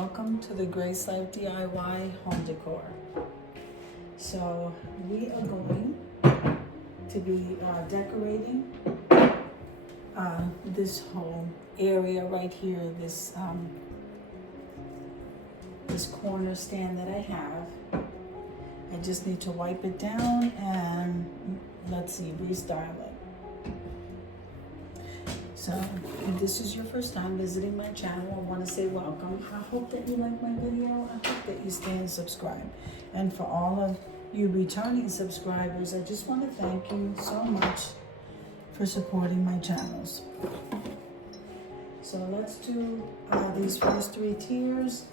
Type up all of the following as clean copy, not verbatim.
welcome to the Grace Life DIY home decor. So we are going to be decorating this whole area right here, this corner stand that I have. I just need to wipe it down and restyle it. So if this is your first time visiting my channel, I want to say welcome. I hope that you like my video. I hope that you stay and subscribe. And for all of you returning subscribers, I just want to thank you so much for supporting my channels. So let's do these first 3 tiers,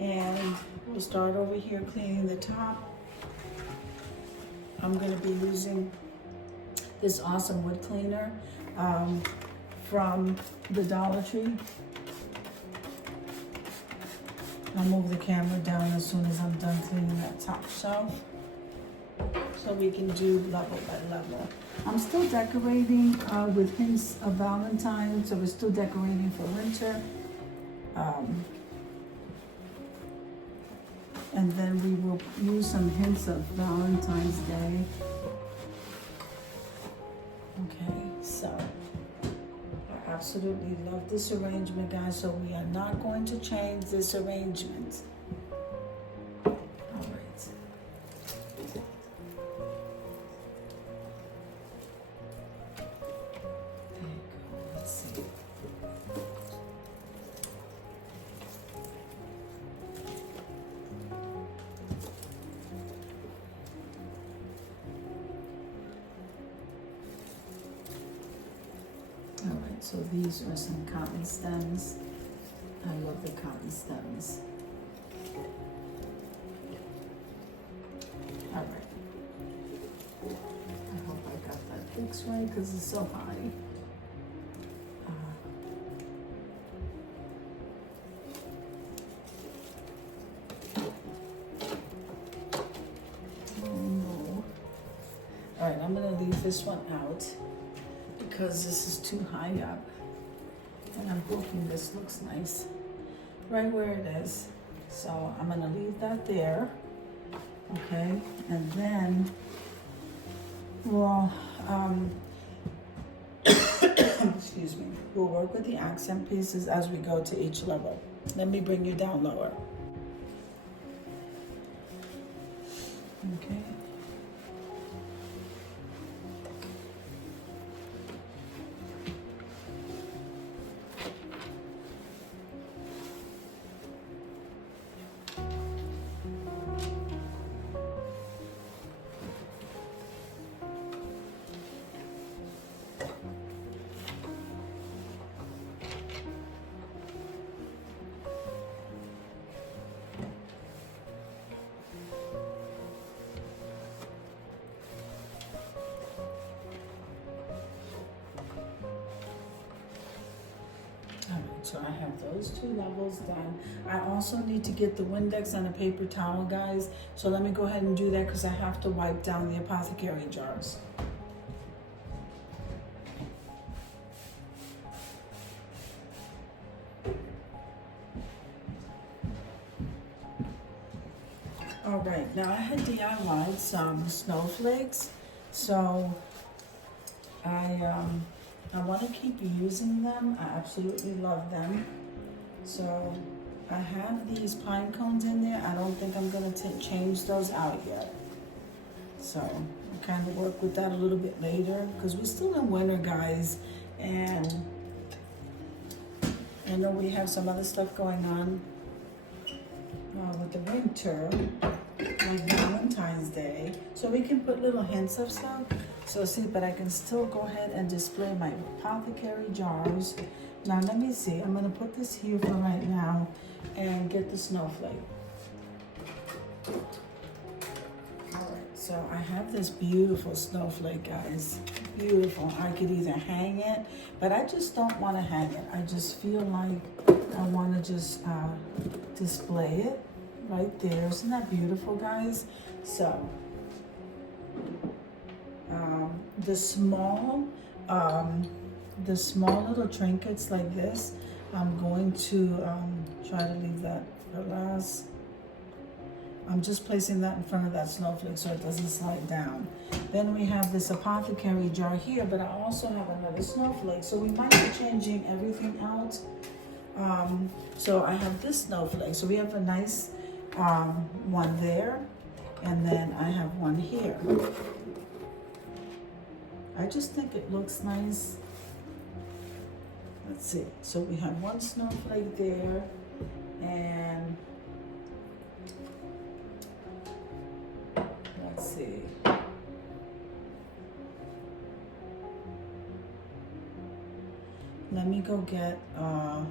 and we'll start over here cleaning the top. I'm going to be using this awesome wood cleaner from the Dollar Tree. I'll move the camera down as soon as I'm done cleaning that top shelf, so we can do level by level. I'm still decorating with hints of Valentine, so we're still decorating for winter. And then we will use some hints of Valentine's Day. Okay, so I absolutely love this arrangement, guys, so we are not going to change this arrangement. All right. There you go. Let's see. Alright, so these are some cotton stems. I love the cotton stems. Alright. I hope I got that fixed right because it's so high. Alright, I'm going to leave this one out because this is too high up, and I'm hoping this looks nice right where it is. So I'm gonna leave that there, okay? And then we'll, excuse me, we'll work with the accent pieces as we go to each level. Let me bring you down lower. Okay. So I have those 2 levels done. I also need to get the Windex and a paper towel, guys. So let me go ahead and do that because I have to wipe down the apothecary jars. All right, now I had DIY'd some snowflakes, so I want to keep using them. I absolutely love them. So I have these pine cones in there. I don't think I'm going to change those out yet. So I'll kind of work with that a little bit later because we're still in winter, guys. And I know we have some other stuff going on with the winter, like Valentine's Day. So we can put little hints of stuff. So see, but I can still go ahead and display my apothecary jars. Now let me see, I'm gonna put this here for right now and get the snowflake. All right, so I have this beautiful snowflake, guys. Beautiful. I could either hang it, but I just don't wanna hang it. I just feel like I wanna just display it right there. Isn't that beautiful, guys? So the small little trinkets like this, I'm going to try to leave that the last. I'm just placing that in front of that snowflake so it doesn't slide down. Then we have this apothecary jar here, but I also have another snowflake. So we might be changing everything out. So I have this snowflake. So we have a nice one there. And then I have one here. I just think it looks nice. Let's see. So we have one snowflake there. And let's see. Let me go get, so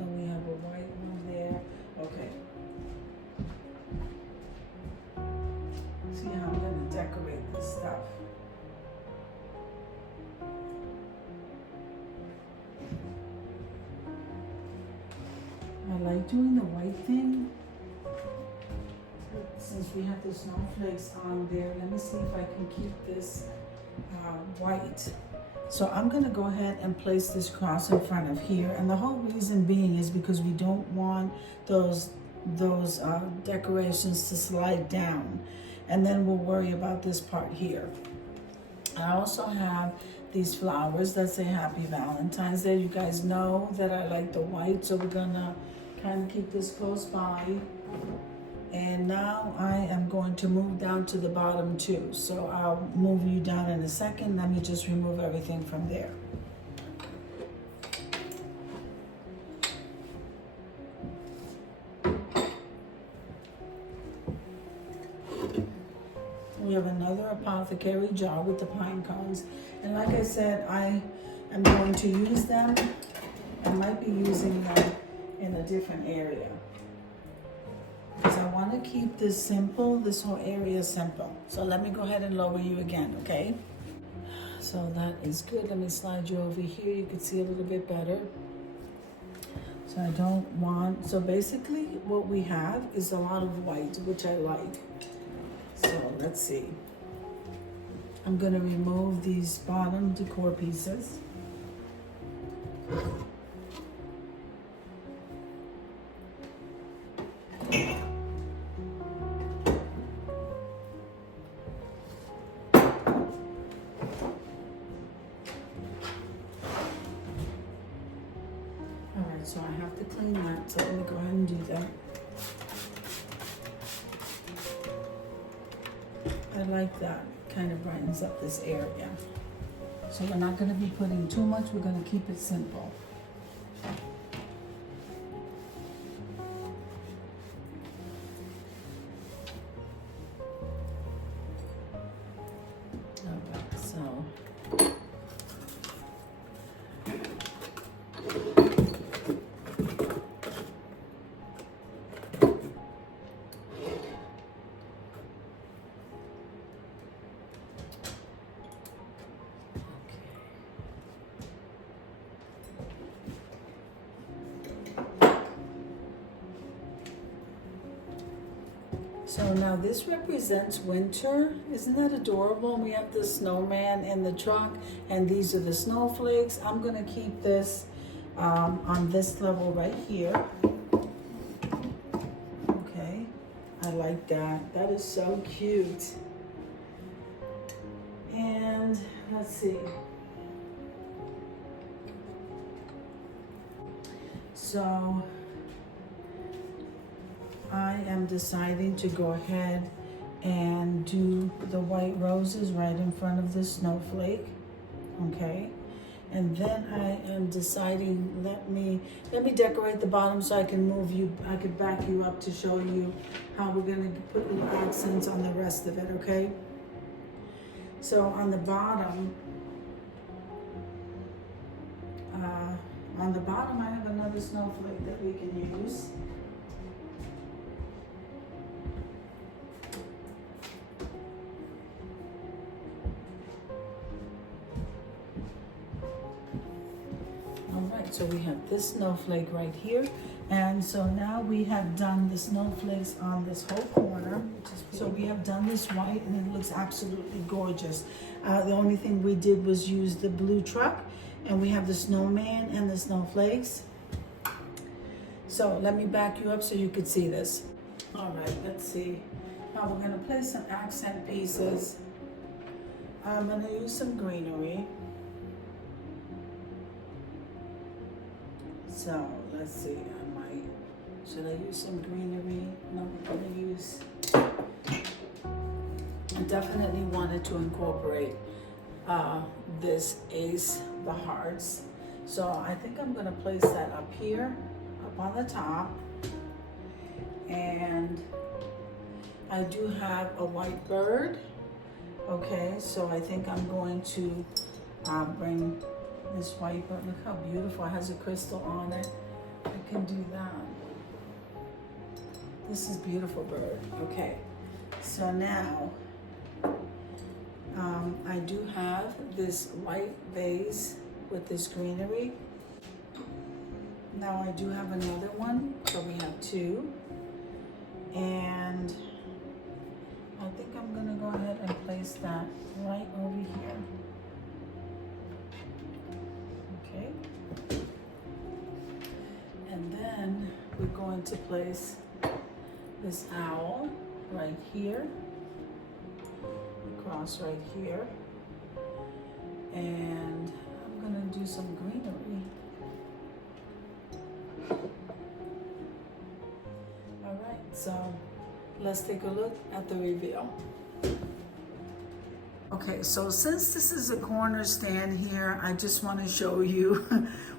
we have a white one there. Okay. See how I'm gonna decorate this stuff. I like doing the white thing. Since we have the snowflakes on there, let me see if I can keep this white. So I'm gonna go ahead and place this cross in front of here. And the whole reason being is because we don't want those decorations to slide down. And then we'll worry about this part here. I also have these flowers that say Happy Valentine's Day. You guys know that I like the white, so we're gonna kind of keep this close by. And now I am going to move down to the bottom too. So I'll move you down in a second. Let me just remove everything from there. We have another apothecary jar with the pine cones. And like I said, I am going to use them. I might be using them in a different area. Because I want to keep this simple, this whole area simple. So let me go ahead and lower you again, okay? So that is good. Let me slide you over here. You can see a little bit better. So I don't want, so basically what we have is a lot of white, which I like. So let's see. I'm gonna remove these bottom decor pieces. Alright, so I have to clean that, so let me go ahead and do that. I like that, kind of brightens up this area. So we're not going to be putting too much, we're going to keep it simple. Alright, so So now this represents winter. Isn't that adorable? We have the snowman in the truck and these are the snowflakes. I'm gonna keep this on this level right here. Okay, I like that. That is so cute. And let's see. So I am deciding to go ahead and do the white roses right in front of the snowflake, okay? And then I am deciding, let me decorate the bottom so I can move you, I could back you up to show you how we're gonna put little accents on the rest of it, okay? So on the bottom, I have another snowflake that we can use. So we have this snowflake right here. And so now we have done the snowflakes on this whole corner. So we have done this white and it looks absolutely gorgeous. The only thing we did was use the blue truck and we have the snowman and the snowflakes. So let me back you up so you could see this. All right, let's see. Now we're gonna place some accent pieces. I'm gonna use some greenery. So let's see, should I use some greenery? No, we're gonna use, I definitely wanted to incorporate this ace, the hearts. So I think I'm gonna place that up here, up on the top. And I do have a white bird. Okay, so I think I'm going to bring this white bird. Look how beautiful, it has a crystal on it. I can do that. This is beautiful bird. Okay, so now I do have this white vase with this greenery. Now I do have another one, so we have two. And I think I'm gonna go ahead and place that right over here. Okay. And then we're going to place this owl right here, across right here. And I'm gonna do some greenery. All right, so let's take a look at the reveal. Okay, so since this is a corner stand here, I just want to show you,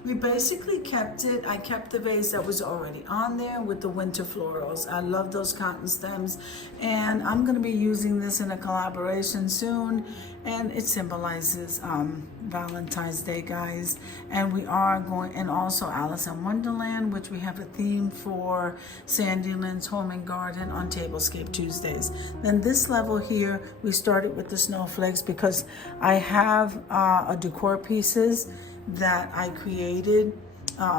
we basically kept it. I kept the vase that was already on there with the winter florals. I love those cotton stems, and I'm going to be using this in a collaboration soon, and it symbolizes Valentine's Day, guys. And we are going, and also Alice in Wonderland, which we have a theme for Sandy Lynn's Home and Garden on Tablescape Tuesdays. Then this level here, we started with the snowflakes because I have a decor pieces that I created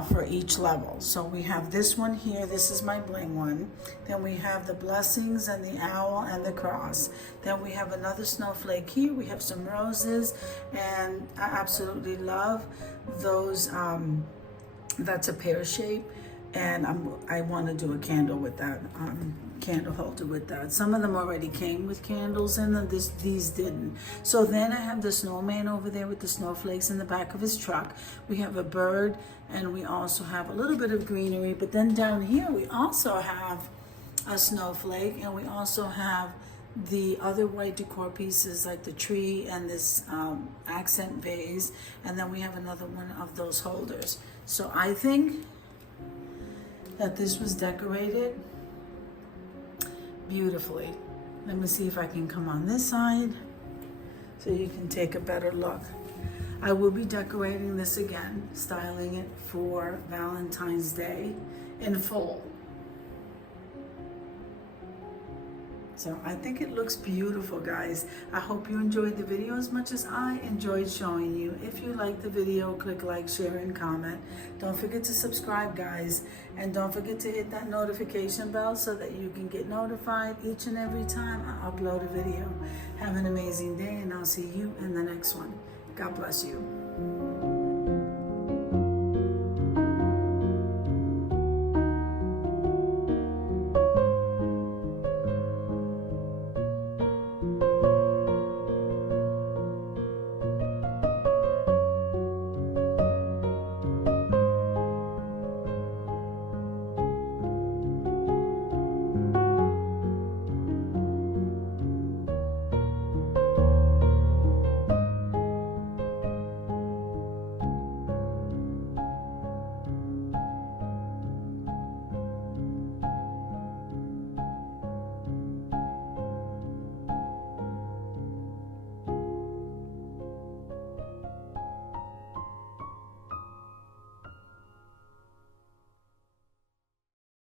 for each level. So we have this one here, this is my bling one. Then we have the blessings and the owl and the cross. Then we have another snowflake here. We have some roses, and I absolutely love those, that's a pear shape. And I want to do a candle with that, candle holder with that. Some of them already came with candles in them, these didn't. So then I have the snowman over there with the snowflakes in the back of his truck. We have a bird, and we also have a little bit of greenery. But then down here, we also have a snowflake, and we also have the other white decor pieces like the tree and this accent vase. And then we have another one of those holders. So I think that this was decorated beautifully. Let me see if I can come on this side so you can take a better look. I will be decorating this again, styling it for Valentine's Day in full. So I think it looks beautiful, guys. I hope you enjoyed the video as much as I enjoyed showing you. If you liked the video, click like, share, and comment. Don't forget to subscribe, guys. And don't forget to hit that notification bell so that you can get notified each and every time I upload a video. Have an amazing day, and I'll see you in the next one. God bless you.